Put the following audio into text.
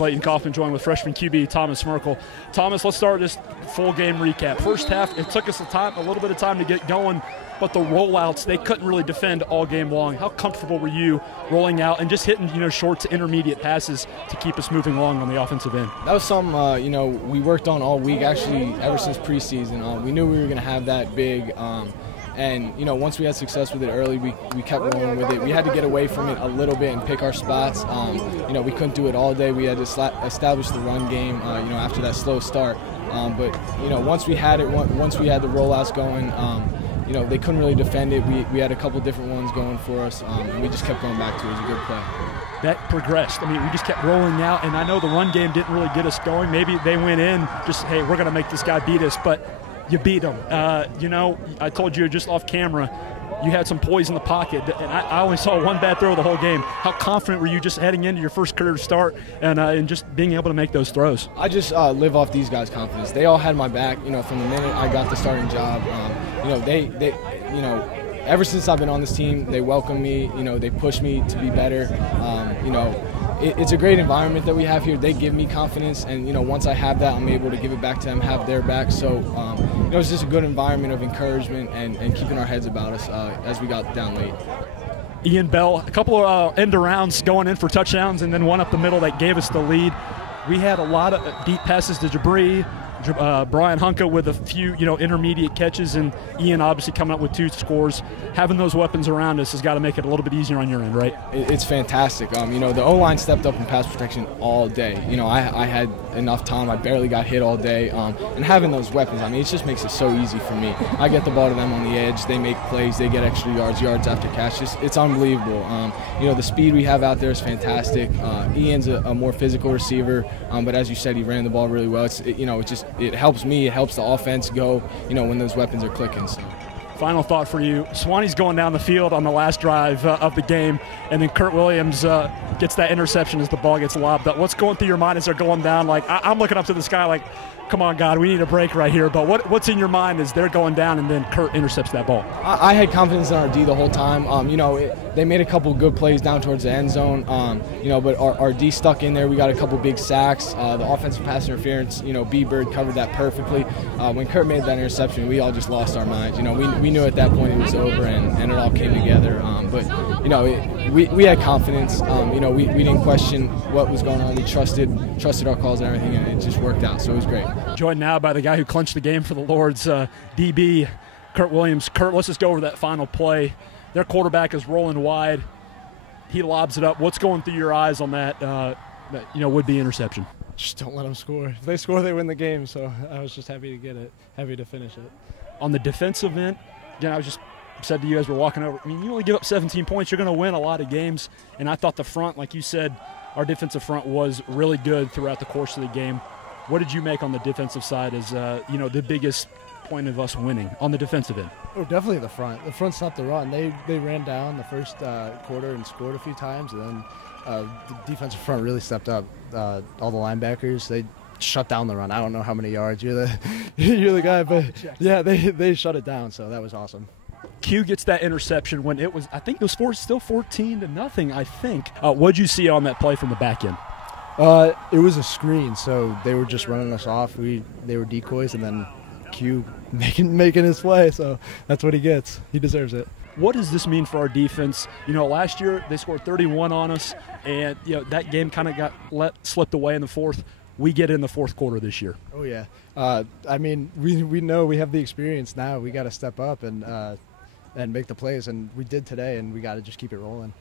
Clayton Kaufman, joined with freshman QB Thomas Merkle. Thomas, let's start this full game recap. First half, it took us a little bit of time to get going, but the rollouts, they couldn't really defend all game long. How comfortable were you rolling out and just hitting, short to intermediate passes to keep us moving along on the offensive end? That was something, we worked on all week, actually, ever since preseason. We knew we were going to have that big. And, once we had success with it early, we kept rolling with it. We had to get away from it a little bit and pick our spots. We couldn't do it all day. We had to establish the run game, after that slow start. But once we had it, once we had the rollouts going, they couldn't really defend it. We had a couple different ones going for us, and we just kept going back to it. It was a good play. That progressed. I mean, we just kept rolling out, and I know the run game didn't really get us going. Maybe they went in just, hey, we're going to make this guy beat us, but you beat him. I told you just off camera, you had some poise in the pocket, and I only saw one bad throw the whole game. How confident were you just heading into your first career start and just being able to make those throws? I just live off these guys' confidence. They all had my back, from the minute I got the starting job. They ever since I've been on this team, they welcome me. They push me to be better. It's a great environment that we have here. They give me confidence, and once I have that, I'm able to give it back to them, have their back. So it's just a good environment of encouragement and keeping our heads about us as we got down late. Ian Bell, a couple of end arounds going in for touchdowns, and then one up the middle that gave us the lead. We had a lot of deep passes to Jabri. Brian Hunka with a few, intermediate catches, and Ian obviously coming up with 2 scores. Having those weapons around us has got to make it a little bit easier on your end, right? It's fantastic. The O-line stepped up in pass protection all day. I had enough time. I barely got hit all day. And having those weapons, it just makes it so easy for me. I get the ball to them on the edge. They make plays. They get extra yards after catch. It's unbelievable. The speed we have out there is fantastic. Ian's a more physical receiver, but as you said, he ran the ball really well. It helps me. It helps the offense go, when those weapons are clicking. So. Final thought for you. Sewanee's going down the field on the last drive of the game, and then Curt Williams gets that interception as the ball gets lobbed up. What's going through your mind as they're going down? I'm looking up to the sky like, come on, God, we need a break right here. But what's in your mind as they're going down and then Curt intercepts that ball? I had confidence in our D the whole time. They made a couple good plays down towards the end zone, but our D stuck in there. We got a couple big sacks. The offensive pass interference, B-Bird covered that perfectly. When Curt made that interception, we all just lost our minds. We knew at that point it was over and it all came together. We had confidence. We didn't question what was going on. We trusted our calls and everything, and it just worked out. So it was great. Joined now by the guy who clinched the game for the Lords, DB, Curt Williams. Curt, let's just go over that final play. Their quarterback is rolling wide. He lobs it up. What's going through your eyes on that would-be interception? Just don't let them score. If they score, they win the game. So I was just happy to get it, happy to finish it. On the defensive end, I was just said to you as we're walking over, you only give up 17 points, you're going to win a lot of games. And I thought the front, like you said, our defensive front was really good throughout the course of the game. What did you make on the defensive side as, the biggest point of us winning on the defensive end? Oh, definitely the front. The front stopped the run. They ran down the first quarter and scored a few times, and then the defensive front really stepped up. All the linebackers, they shut down the run. I don't know how many yards. You're the guy, but yeah, they shut it down. So that was awesome. Q gets that interception when it was, I think it was still 14-0. I think. What'd you see on that play from the back end? It was a screen, so they were just running us off. They were decoys, and then Q making his play. So that's what he gets. He deserves it. What does this mean for our defense? Last year they scored 31 on us, and that game kind of got slipped away in the fourth. We get in the fourth quarter this year. Oh yeah. We know we have the experience now. We got to step up and make the plays, and we did today, and we got to just keep it rolling.